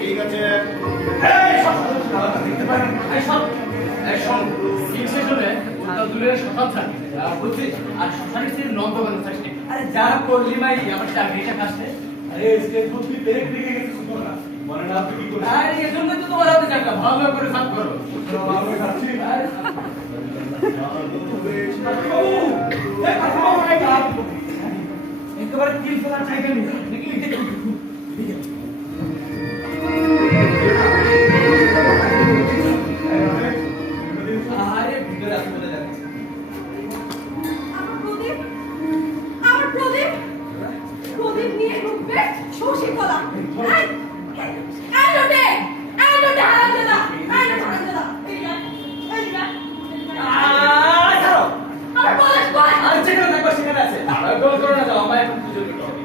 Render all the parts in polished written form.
ঠিক আছে। আরে যা করলি মাই আমার চাকরিটা কাছে। আরে স্টেজ বুদ্ধি পেরে রেখে গেছে শুনো না, মনে না আপনি কি করছেন? আরে এর জন্য তো তোমার হাতে চাকা ভালো করে সাফ করো। আমি খাচ্ছি। একেবারে তিল ফেলার জায়গা নেই নাকি? আরে ভিতরে আসতে বলে যাচ্ছে। আমার প্রদীপ প্রদীপ নিয়ে ঢুকবে শশীকলা। এই লোটে হারামজাদা, এই লোটে হারামজাদা, এই যা। ছাড়ো। আমার প্রদীপ কই? আরে যেখানে থাকবা সেখানে আছে। গোল করো না, যাও আমার এখন পুজো দিতে হবে।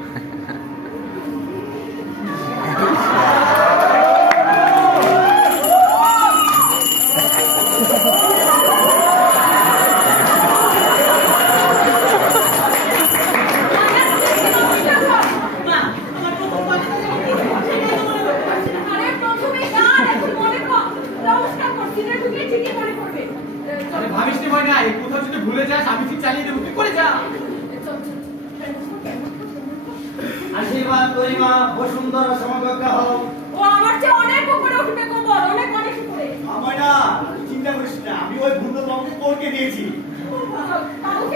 আরে প্রথমে গান, এখন মনে কর। নমস্কার কর, সিনে ঢুকলে ঠিকই মনে পড়বে। আরে ভাবিস নি ভয় নাই, কোথাও যদি ভুলে যাস আমি ঠিক চালিয়ে দেবো, তুই করে যা। আশীর্বাদ করি মা, বসুন্ধরা সমকক্ষা হও। ও আমার চেয়ে অনেক উপরে উঠবে গোবর, অনেক উপরে। আমার না চিন্তা করিস না, আমি ওই ভূত বাবুকে করকে দিয়েছি। বাবুকে